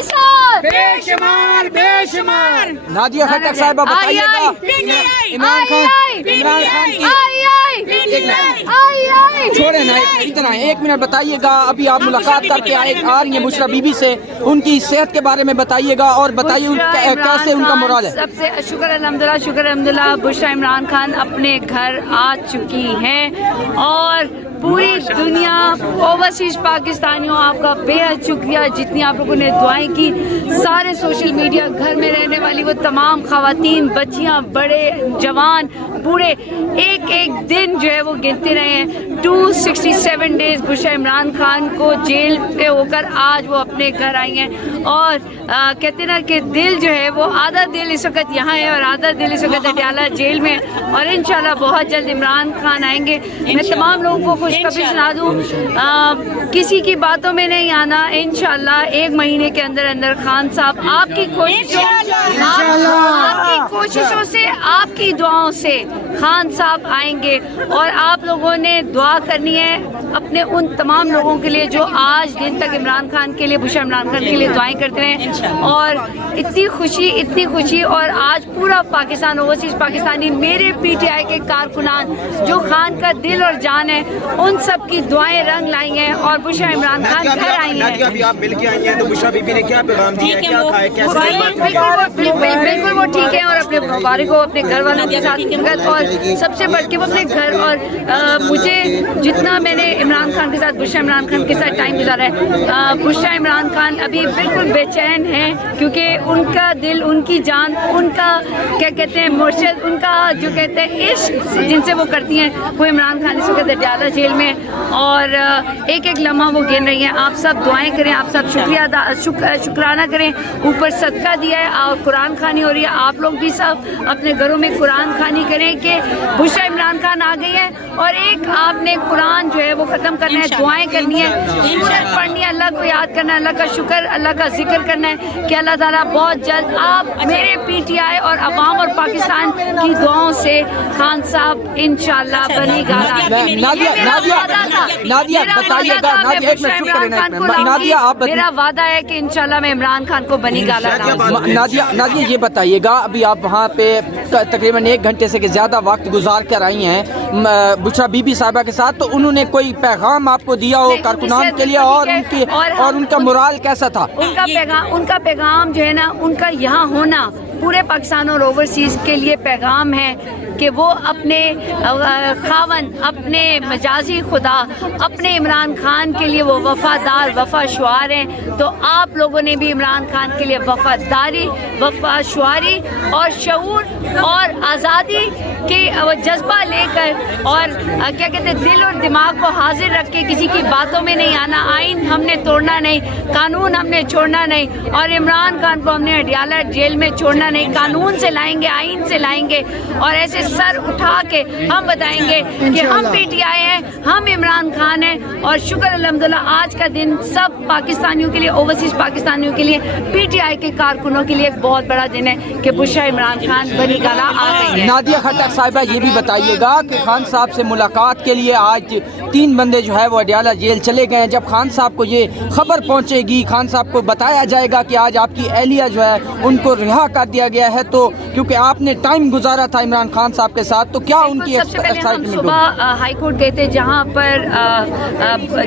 बेमिसाल बेशुमार बेशुमार। नादिया खट्टक साहिबा बताइएगा इमरान खान की छोड़े ना इतना 1 मिनट बताइएगा। अभी आप मुलाकात करके आ रही हैं बुशरा बीबी से, उनकी सेहत के बारे में बताइएगा और बताइए कैसे उनका मोराल है। सबसे शुक्र अल्हम्दुलिल्लाह बुशरा इमरान खान अपने घर आ चुकी हैं और पूरी दुनिया ओवरसीज पाकिस्तानियों आपका बेहद शुक्रिया जितनी आप लोगों ने दुआएं की। सारे सोशल मीडिया घर में रहने वाली वो तमाम खवातीन, बच्चियां, बड़े, जवान, बूढ़े एक एक दिन जो है वो गिनते रहे हैं। 267 डेज बुशरा इमरान खान को जेल पे होकर आज वो अपने घर आई हैं और कहते ना कि दिल जो है वो आधा दिल इस वक्त यहाँ है और आधा दिल इस वक्त अडयाला जेल में और इंशाल्लाह बहुत जल्द इमरान खान आएंगे। मैं तमाम लोगों को खुशखबरी सुना दूँ, किसी की बातों में नहीं आना, इंशाल्लाह 1 महीने के अंदर अंदर खान साहब आपकी कोशिशों से आपकी दुआओं से खान साहब आएंगे और आप लोगों ने दुआ करनी है अपने उन तमाम लोगों के लिए जो आज दिन तक इमरान खान के लिए, बुशरा इमरान खान के लिए दुआएं करते हैं। और इतनी खुशी और आज पूरा पाकिस्तान, ओवरसीज पाकिस्तानी, मेरे पीटीआई के कारकुनान जो खान का दिल और जान है, उन सब की दुआएं रंग लाई हैं और बुशरा इमरान खान घर आई हैं। अभी आप मिल के आई हैं तो बुशरा बीबी ने क्या पैगाम दिया है, क्या खाए, बिल्कुल वो ठीक है और अपने बारे को अपने घर वालों के साथ और सबसे बढ़ के वो अपने घर और मुझे जितना मैंने इमरान खान के साथ, बुशरा इमरान खान के साथ टाइम गुजारा है, बुशरा इमरान खान अभी बिल्कुल बेचैन हैं क्योंकि उनका दिल, उनकी जान, उनका क्या कहते हैं मुर्शिद, उनका जो कहते हैं इश्क जिनसे वो करती हैं, वो इमरान खान इस वक्त अडयाला जेल में और एक एक लम्हा वो गिन रही हैं। आप सब दुआएं करें, आप सब शुक्राना करें, ऊपर सदका दिया है और कुरान खानी हो रही है। आप लोग भी सब अपने घरों में कुरान खानी करें कि बुशरा इमरान खान आ गई है और एक आपने कुरान जो है वो ख़त्म करना है, दुआएं करनी है, सूरत पढ़नी है, अल्लाह को याद करना है, अल्लाह का शुक्र, अल्लाह का जिक्र करना है कि अल्लाह ताला बहुत जल्द आप मेरे पीटीआई और अवाम और पाकिस्तान की दुआओं से खान साहब इंशाल्लाह बनी गाला। मेरा वादा है कि इंशाल्लाह मैं इमरान खान को बनी गाला लाऊंगी। नादिया ये बताइएगा, अभी आप वहाँ पे तकरीबन 1 घंटे से ज़्यादा वक्त गुजार कर आई हैं बुशरा बीबी साहिबा के साथ, तो उन्होंने कोई पैगाम आपको दिया हो कारकुनान के लिए और उनका मोराल कैसा था? उनका पैगाम जो है ना, उनका यहाँ होना पूरे पाकिस्तान और ओवरसीज़ के लिए पैगाम है कि वो अपने खावन, अपने मजाजी खुदा, अपने इमरान खान के लिए वो वफादार, वफाशुआर हैं। तो आप लोगों ने भी इमरान खान के लिए वफादारी, वफाशुआरी और शऊर और आज़ादी के जज्बा लेकर और क्या कहते हैं दिल और दिमाग को हाजिर रख के किसी की बातों में नहीं आना। आइन हमने तोड़ना नहीं, कानून हमने छोड़ना नहीं और इमरान खान को हमने अडयाला जेल में छोड़ना नहीं। कानून से लाएंगे, आइन से लाएंगे और ऐसे सर उठा के हम बताएंगे कि हम पीटीआई हैं, हम इमरान खान हैं। और शुक्र अल्हम्दुलिल्लाह आज का दिन सब पाकिस्तानियों के लिए, ओवरसीज पाकिस्तानियों के लिए, पीटीआई के कारकुनों के लिए एक बहुत बड़ा दिन है कि बुशरा इमरान खान बनी गाला आ गई है। नादिया खट्टक साहिबा ये भी बताइएगा कि खान साहब से मुलाकात के लिए आज 3 बंदे जो है वो अडयाला जेल चले गए हैं। जब खान साहब को ये खबर पहुंचेगी, खान साहब को बताया जाएगा कि आज आपकी एहलिया जो है उनको रिहा कर दिया गया है, तो क्योंकि आपने टाइम गुजारा था इमरान खान साहब के साथ, तो क्या उनकी एक्साइटमेंट? सुबह हाई कोर्ट गए थे जहाँ पर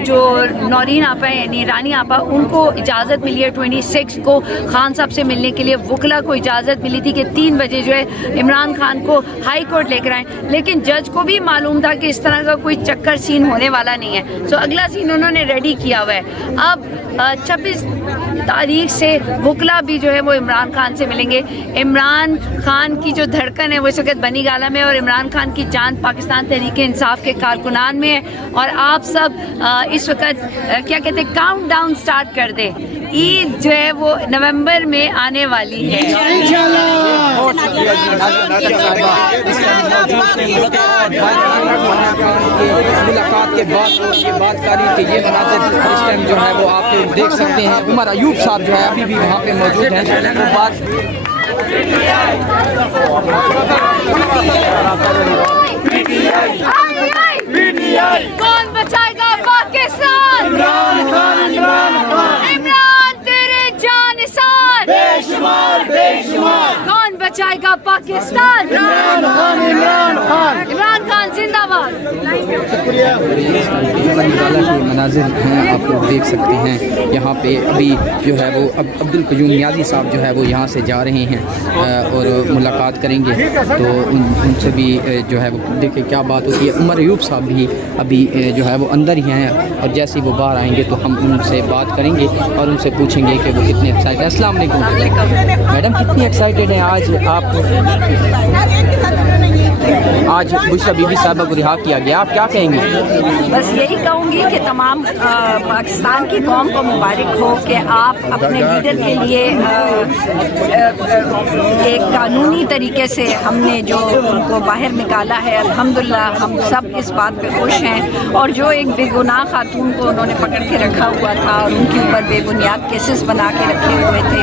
जो नौरीन आपा है यानी रानी आपा, उनको इजाज़त मिली है 26 को खान साहब से मिलने के लिए। वकला को इजाज़त मिली थी कि 3 बजे जो है इमरान खान को हाई कोर्ट लेकर आए, लेकिन जज को भी मालूम था कि इस तरह का कोई चक्कर सीन होने वाला नहीं है। सो अगला सीन उन्होंने रेडी किया हुआ है। अब 26 तारीख से वकला भी जो है वो इमरान खान से मिलेंगे। इमरान खान की जो धड़कन है वो इस वक्त बनी गाला में और इमरान खान की जान पाकिस्तान तहरीक इंसाफ के कारकुनान में है। और आप सब इस वक्त क्या कहते हैं काउंट डाउन स्टार्ट कर दे। ईद जो है वो नवंबर में आने वाली है। मुलाकात के बाद ये बात करी कि ये मनाज़िर इस टाइम जो है वो आप देख सकते हैं। उमर अयूब साहब जो है अभी भी वहाँ पे मौजूद हैं। वो बात कौन बचाएगा पाकिस्तान? इमरान तेरे जान कौन बचाएगा पाकिस्तान? इमरान खान जिंदाबाद। के मनाजिर हैं, आप लोग देख सकते हैं। यहाँ पे अभी जो है वो अब्दुल क़य्यूम नियाज़ी साहब जो है वो यहाँ से जा रहे हैं और मुलाकात करेंगे, तो उनसे भी जो है वो देखिए क्या बात होती है। उमर अयूब साहब भी अभी जो है वो अंदर ही हैं और जैसे ही वो बाहर आएंगे तो हम उनसे बात करेंगे और उनसे पूछेंगे कि वो कितने एक्साइटेड हैं। अस्सलाम वालेकुम मैडम, कितनी एक्साइटेड हैं आज आप? आज बुशरा बीबी साहबा को रिहा किया गया, आप क्या कहेंगे? बस यही कहूँगी कि तमाम पाकिस्तान की कौम को मुबारक हो कि आप अपने लीडर के लिए एक कानूनी तरीके से हमने जो उनको बाहर निकाला है। अल्हम्दुलिल्लाह हम सब इस बात पे खुश हैं। और जो एक बेगुनाह खातून को उन्होंने पकड़ के रखा हुआ था और उनके ऊपर बेबुनियाद केसेस बना के रखे हुए थे,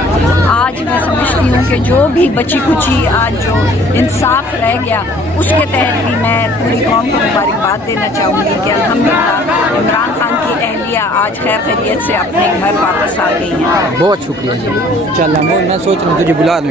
आज मैं समझती हूँ कि जो भी बची कुची आज जो इंसाफ रह गया उसके तहत भी मैं पूरी कौम को मुबारकबाद देना चाहूँगी कि अल्हम्दुलिल्लाह इमरान खान की अहलिया आज खैर खैरियत से अपने घर वापस आ गई हैं। बहुत शुक्रिया। चल मैं सोच रहा हूँ तुझे बुला लूँ।